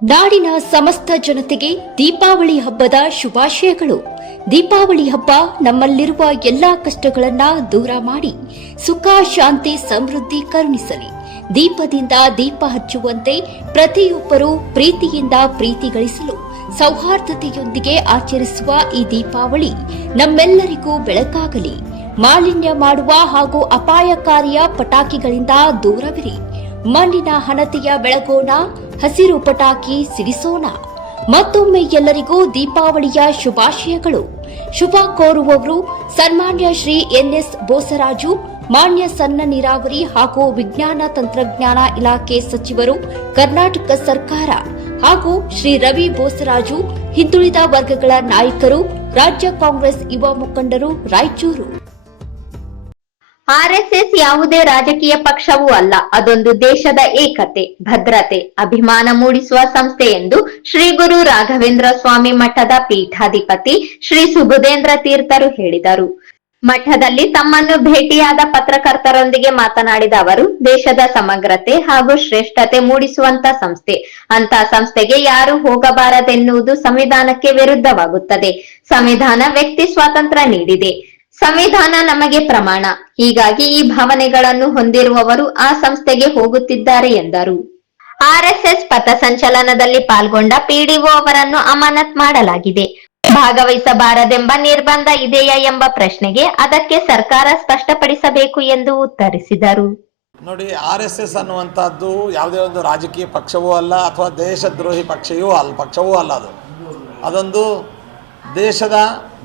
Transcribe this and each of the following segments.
ನಾಡಿನ ಸಮಸ್ತ ಜನತೆಗೆ ದೀಪಾವಳಿ ಹಬ್ಬದ ಶುಭಾಶಯಗಳು. ದೀಪಾವಳಿ ಹಬ್ಬ ನಮ್ಮಲ್ಲಿರುವ ಎಲ್ಲಾ ಕಷ್ಟಗಳನ್ನ ದೂರ ಮಾಡಿ ಸುಖ ಶಾಂತಿ ಸಮೃದ್ಧಿ ಕರುಣಿಸಲಿ. ದೀಪದಿಂದ ದೀಪ ಹಚ್ಚುವಂತೆ ಪ್ರತಿಯೊಬ್ಬರೂ ಪ್ರೀತಿಯಿಂದ ಪ್ರೀತಿ ಗಳಿಸಲು ಸೌಹಾರ್ದತೆಯೊಂದಿಗೆ ಆಚರಿಸುವ ಈ ದೀಪಾವಳಿ ನಮ್ಮೆಲ್ಲರಿಗೂ ಬೆಳಕಾಗಲಿ. ಮಾಲಿನ್ಯ ಮಾಡುವ ಹಾಗೂ ಅಪಾಯಕಾರಿಯ ಪಟಾಕಿಗಳಿಂದ ದೂರವಿರಿ. ಮಣ್ಣಿನ ಹಣತೆಯ ಬೆಳಗೋಣ, ಹಸಿರು ಪಟಾಕಿ ಸಿಡಿಸೋಣ. ಮತ್ತೊಮ್ಮೆ ಎಲ್ಲರಿಗೂ ದೀಪಾವಳಿಯ ಶುಭಾಶಯಗಳು. ಶುಭ ಕೋರುವವರು ಸನ್ಮಾನ್ಯ ಶ್ರೀ ಎನ್ಎಸ್ ಬೋಸರಾಜು, ಮಾನ್ಯ ಸಣ್ಣ ನೀರಾವರಿ ಹಾಗೂ ವಿಜ್ಞಾನ ತಂತ್ರಜ್ಞಾನ ಇಲಾಖೆ ಸಚಿವರು, ಕರ್ನಾಟಕ ಸರ್ಕಾರ, ಹಾಗೂ ಶ್ರೀ ರವಿ ಬೋಸರಾಜು, ಹಿಂದುಳಿದ ವರ್ಗಗಳ ನಾಯಕರು, ರಾಜ್ಯ ಕಾಂಗ್ರೆಸ್ ಯುವ ಮುಖಂಡರು, ರಾಯಚೂರು. ಆರ್ಎಸ್ಎಸ್ ಯಾವುದೇ ರಾಜಕೀಯ ಪಕ್ಷವೂ ಅಲ್ಲ. ಅದೊಂದು ದೇಶದ ಏಕತೆ, ಭದ್ರತೆ, ಅಭಿಮಾನ ಮೂಡಿಸುವ ಸಂಸ್ಥೆ ಎಂದು ಶ್ರೀ ಗುರು ರಾಘವೇಂದ್ರ ಸ್ವಾಮಿ ಮಠದ ಪೀಠಾಧಿಪತಿ ಶ್ರೀ ಸುಬುಧೇಂದ್ರ ತೀರ್ಥರು ಹೇಳಿದರು. ಮಠದಲ್ಲಿ ತಮ್ಮನ್ನು ಭೇಟಿಯಾದ ಪತ್ರಕರ್ತರೊಂದಿಗೆ ಮಾತನಾಡಿದ ಅವರು, ದೇಶದ ಸಮಗ್ರತೆ ಹಾಗೂ ಶ್ರೇಷ್ಠತೆ ಮೂಡಿಸುವಂತ ಸಂಸ್ಥೆ. ಅಂತ ಸಂಸ್ಥೆಗೆ ಯಾರು ಹೋಗಬಾರದೆನ್ನುವುದು ಸಂವಿಧಾನಕ್ಕೆ ವಿರುದ್ಧವಾಗುತ್ತದೆ. ಸಂವಿಧಾನ ವ್ಯಕ್ತಿ ಸ್ವಾತಂತ್ರ್ಯ ನೀಡಿದೆ. ಸಂವಿಧಾನ ನಮಗೆ ಪ್ರಮಾಣ. ಹೀಗಾಗಿ ಈ ಭಾವನೆಗಳನ್ನು ಹೊಂದಿರುವವರು ಆ ಸಂಸ್ಥೆಗೆ ಹೋಗುತ್ತಿದ್ದಾರೆ ಎಂದರು. ಆರ್ಎಸ್ಎಸ್ ಪಥಸಂಚಲನದಲ್ಲಿ ಪಾಲ್ಗೊಂಡ ಪಿಡಿಒ ಅವರನ್ನು ಅಮಾನತ್ ಮಾಡಲಾಗಿದೆ. ಭಾಗವಹಿಸಬಾರದೆಂಬ ನಿರ್ಬಂಧ ಇದೆಯಾ ಎಂಬ ಪ್ರಶ್ನೆಗೆ ಅದಕ್ಕೆ ಸರ್ಕಾರ ಸ್ಪಷ್ಟಪಡಿಸಬೇಕು ಎಂದು ಉತ್ತರಿಸಿದರು. ನೋಡಿ, RSS ಅನ್ನುವಂಥದ್ದು ಯಾವುದೇ ಒಂದು ರಾಜಕೀಯ ಪಕ್ಷವೂ ಅಲ್ಲ ಅಥವಾ ದೇಶದ್ರೋಹಿ ಪಕ್ಷವೂ ಅಲ್ಲ. ಅದೊಂದು ದೇಶದ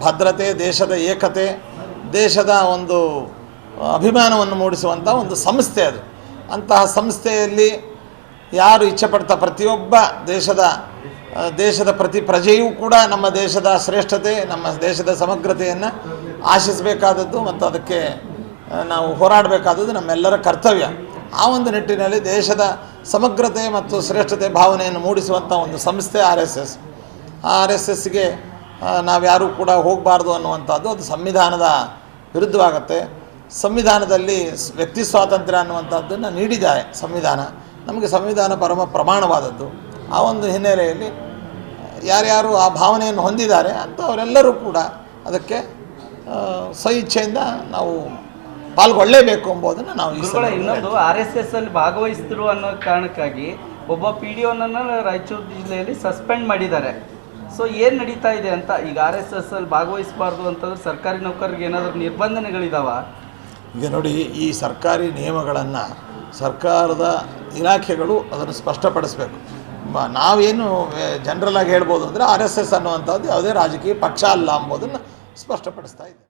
ಭದ್ರತೆ, ದೇಶದ ಏಕತೆ, ದೇಶದ ಒಂದು ಅಭಿಮಾನವನ್ನು ಮೂಡಿಸುವಂಥ ಒಂದು ಸಂಸ್ಥೆ ಅದು. ಅಂತಹ ಸಂಸ್ಥೆಯಲ್ಲಿ ಯಾರು ಇಚ್ಛೆಪಡ್ತಾ ಪ್ರತಿಯೊಬ್ಬ ದೇಶದ ಪ್ರತಿ ಪ್ರಜೆಯೂ ಕೂಡ ನಮ್ಮ ದೇಶದ ಶ್ರೇಷ್ಠತೆ, ನಮ್ಮ ದೇಶದ ಸಮಗ್ರತೆಯನ್ನು ಆಶಿಸಬೇಕಾದದ್ದು ಮತ್ತು ಅದಕ್ಕೆ ನಾವು ಹೋರಾಡಬೇಕಾದದ್ದು ನಮ್ಮೆಲ್ಲರ ಕರ್ತವ್ಯ. ಆ ಒಂದು ನಿಟ್ಟಿನಲ್ಲಿ ದೇಶದ ಸಮಗ್ರತೆ ಮತ್ತು ಶ್ರೇಷ್ಠತೆ ಭಾವನೆಯನ್ನು ಮೂಡಿಸುವಂಥ ಒಂದು ಸಂಸ್ಥೆ RSS. ಆ RSSಗೆ ನಾವ್ಯಾರೂ ಕೂಡ ಹೋಗಬಾರ್ದು ಅನ್ನುವಂಥದ್ದು ಅದು ಸಂವಿಧಾನದ ವಿರುದ್ಧವಾಗುತ್ತೆ. ಸಂವಿಧಾನದಲ್ಲಿ ವ್ಯಕ್ತಿ ಸ್ವಾತಂತ್ರ್ಯ ಅನ್ನುವಂಥದ್ದನ್ನು ನೀಡಿದೆ ಸಂವಿಧಾನ. ನಮಗೆ ಸಂವಿಧಾನ ಪರಮ ಪ್ರಮಾಣವಾದದ್ದು. ಆ ಒಂದು ಹಿನ್ನೆಲೆಯಲ್ಲಿ ಯಾರ್ಯಾರು ಆ ಭಾವನೆಯನ್ನು ಹೊಂದಿದ್ದಾರೆ ಅಂಥವರೆಲ್ಲರೂ ಕೂಡ ಅದಕ್ಕೆ ಸ್ವಇಚ್ಛೆಯಿಂದ ನಾವು ಪಾಲ್ಗೊಳ್ಳಲೇಬೇಕು ಎಂಬುದನ್ನು ನಾವು ಇನ್ನೊಂದು RSS ಅಲ್ಲಿ ಭಾಗವಹಿಸಿದ್ರು ಅನ್ನೋ ಕಾರಣಕ್ಕಾಗಿ ಒಬ್ಬ PDOನನ್ನು ರಾಯಚೂರು ಜಿಲ್ಲೆಯಲ್ಲಿ ಸಸ್ಪೆಂಡ್ ಮಾಡಿದ್ದಾರೆ. ಸೊ ಏನು ನಡೀತಾ ಇದೆ ಅಂತ ಈಗ RSS ಅಲ್ಲಿ ಭಾಗವಹಿಸಬಾರ್ದು ಅಂತಂದ್ರೆ ಸರ್ಕಾರಿ ನೌಕರರಿಗೆ ಏನಾದರೂ ನಿರ್ಬಂಧನೆಗಳಿದಾವ? ಈಗ ನೋಡಿ, ಈ ಸರ್ಕಾರಿ ನಿಯಮಗಳನ್ನು ಸರ್ಕಾರದ ಇಲಾಖೆಗಳು ಅದನ್ನು ಸ್ಪಷ್ಟಪಡಿಸಬೇಕು. ನಾವೇನು ಜನರಲ್ ಆಗಿ ಹೇಳ್ಬೋದು ಅಂದರೆ RSS ಅನ್ನುವಂಥದ್ದು ಯಾವುದೇ ರಾಜಕೀಯ ಪಕ್ಷ ಅಲ್ಲ ಎಂಬುದನ್ನು ಸ್ಪಷ್ಟಪಡಿಸ್ತಾ ಇದೆ.